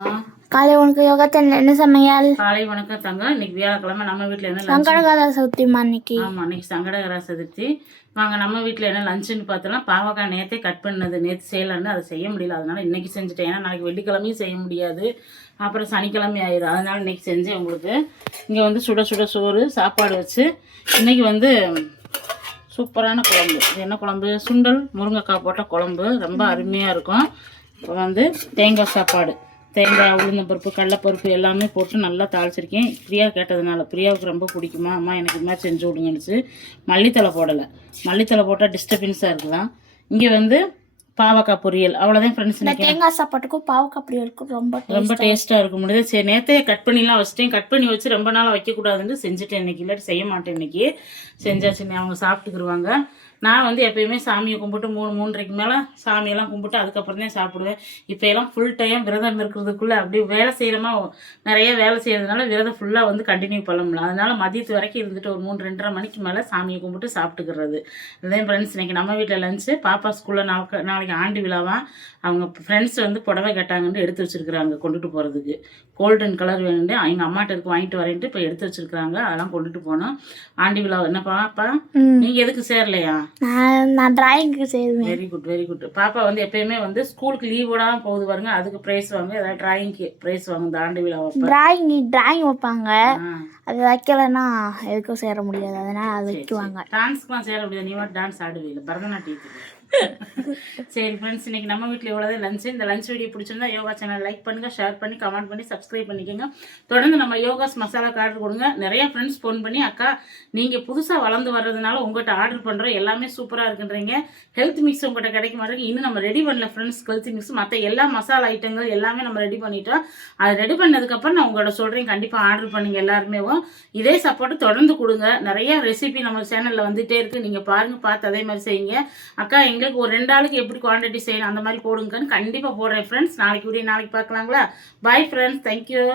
ஆ, காலை உனக்கு யோகத்தில் என்ன சமையல்? காலை வணக்கம் தங்கம். இன்னைக்கு வியாழக்கிழமை நம்ம வீட்டில் என்ன லஞ்ச்? சங்கடகார சதுர்த்திமா இன்னைக்கு. ஆமாம், இன்னைக்கு சங்கடகர சதுர்த்தி. வாங்க நம்ம வீட்டில் என்ன லஞ்சுன்னு பார்த்தோம்னா, பாவக்காய் நேற்றே கட் பண்ணது, நேற்று செய்யலான்னு அதை செய்ய முடியல, அதனால இன்னைக்கு செஞ்சுட்டேன். ஏன்னா நாளைக்கு வெள்ளிக்கிழமையும் செய்ய முடியாது, அப்புறம் சனிக்கிழமை ஆயிடும், அதனால இன்னைக்கு செஞ்சேன் உங்களுக்கு. இங்கே வந்து சுட சுட சோறு சாப்பாடு வச்சு இன்னைக்கு வந்து சூப்பரான குழம்பு. இது என்ன குழம்பு? சுண்டல் முருங்கைக்காய் போட்ட குழம்பு, ரொம்ப அருமையாக இருக்கும். இப்போ வந்து தேங்காய் சாப்பாடு, தேங்காய் உளுந்தம்பருப்பு கடலைப்பருப்பு எல்லாமே போட்டு நல்லா தாளிச்சிருக்கேன். பிரியா கேட்டதுனால, பிரியாவுக்கு ரொம்ப பிடிக்குமா அம்மா எனக்கு இது மாதிரி செஞ்சு விடுங்கன்னுச்சு. மல்லித்தலை போடலை, மல்லித்தலை போட்டால் டிஸ்டர்பன்ஸாக இருக்கலாம். இங்கே வந்து பாவக்காய் பொரியல், அவ்வளோதான் ஃப்ரெண்ட்ஸ். தேங்காய் சாப்பாட்டுக்கும் பாவக்காய் பொரியலுக்கும் ரொம்ப டேஸ்ட்டாக இருக்கும் முடியாது. சரி, நேற்றே கட் பண்ணிலாம் வச்சிட்டேன். கட் பண்ணி வச்சு ரொம்ப நாளாக வைக்கக்கூடாதுன்னு செஞ்சுட்டேன் இன்னைக்கு, இல்லாட்டி செய்ய மாட்டேன். இன்னைக்கு செஞ்சாச்சு, அவங்க சாப்பிட்டுக்குருவாங்க. நான் வந்து எப்பயுமே சாமியை கும்பிட்டு 3-3:30 மேலே சாமியெல்லாம் கும்பிட்டு அதுக்கப்புறம் தான் சாப்பிடுவேன். இப்போ எல்லாம் ஃபுல் டைம் விரதம் இருக்கிறதுக்குள்ளே அப்படி வேலை செய்கிறோமா, நிறைய வேலை செய்கிறதுனால விரதம் ஃபுல்லாக வந்து கண்டினியூ பண்ண முடியல. அதனால் மதியத்து வரைக்கும் இருந்துட்டு ஒரு 3-2:30 மணிக்கு மேலே சாமியை கும்பிட்டு சாப்பிட்டுக்கிறது. இதுதான் ஃப்ரெண்ட்ஸ் இன்னைக்கு நம்ம வீட்டில் லஞ்சு. பாப்பா ஸ்கூலில் நாளைக்கு ஆண்டு விழாவா, அவங்க ஃப்ரெண்ட்ஸ் வந்து புடவை கேட்டாங்கன்னு எடுத்து வச்சுருக்குறாங்க கொண்டுட்டு போகிறதுக்கு. கோல்டன் கலர் வேணுண்டு எங்கள் அம்மாட்ட இருக்கு, வாங்கிட்டு வரேன்ட்டு இப்போ எடுத்து வச்சுருக்குறாங்க. அதெல்லாம் கொண்டுட்டு போனோம். ஆண்டி விழா என்ன பாப்பா, நீங்கள் எதுக்கு சேரலையா? நான் டிராயிங்க்கு செய்வேன். Very good very good. பாப்பா வந்து எப்பயுமே வந்து ஸ்கூலுக்கு லீவோட தான் போகுது பாருங்க, அதுக்கு ப்ரைஸ் வாங்க, ஏதாவது டிராயிங்க்கு ப்ரைஸ் வாங்க. இந்த ஆண்டு விழா டிராயிங் வைப்பாங்க, அது வைக்கலைன்னா எதுக்கும் சேர முடியாது, அதனால அது வைக்குவாங்க. டான்ஸ்க்குலாம் சேர முடியாது, நீ டான்ஸ் ஆடுவீங்க பரதநாட்டியத்துக்கு. சரி ஃப்ரெண்ட்ஸ், இன்னைக்கு நம்ம வீட்டில் இவ்வளோதான் லஞ்சு. இந்த லஞ்ச் வீடியோ பிடிச்சிருந்தா யோகா சேனல் லைக் பண்ணுங்கள், ஷேர் பண்ணி கமெண்ட் பண்ணி சப்ஸ்கிரைப் பண்ணிக்கோங்க. தொடர்ந்து நம்ம யோகாஸ் மசாலா ஆர்டர் கொடுங்க. நிறைய ஃப்ரெண்ட்ஸ் ஃபோன் பண்ணி அக்கா நீங்கள் புதுசாக வளர்ந்து வர்றதுனால உங்கள்கிட்ட ஆர்டர் பண்ணுறோம், எல்லாமே சூப்பராக இருக்குன்றீங்க. ஹெல்த் மிக்ஸ் உங்கள்கிட்ட கிடைக்க மாட்டேங்குது. இன்னும் நம்ம ரெடி பண்ணல ஃப்ரெண்ட்ஸ் ஹெல்த் மிக்ஸ். மற்ற எல்லா மசாலா ஐட்டங்கள் எல்லாமே நம்ம ரெடி பண்ணிட்டோம். அதை ரெடி பண்ணதுக்கப்புறம் நான் உங்களோட சொல்கிறேன், கண்டிப்பாக ஆர்டர் பண்ணுங்க. எல்லாருமே இதே சப்போர்ட்டு தொடர்ந்து கொடுங்க. நிறைய ரெசிபி நம்ம சேனலில் வந்துகிட்டே இருக்குது, நீங்கள் பாருங்கள், பார்த்து அதே மாதிரி செய்யுங்க. அக்கா எங்களுக்கு ஒரு 2 ஆளுக்கு எப்படி குவான்டிட்டி செய்யணும் அந்த மாதிரி போடுங்கன்னு கண்டிப்பாக போடுறேன் ஃப்ரெண்ட்ஸ். நாளைக்கு பார்க்கலாங்களா? Bye friends, thank you.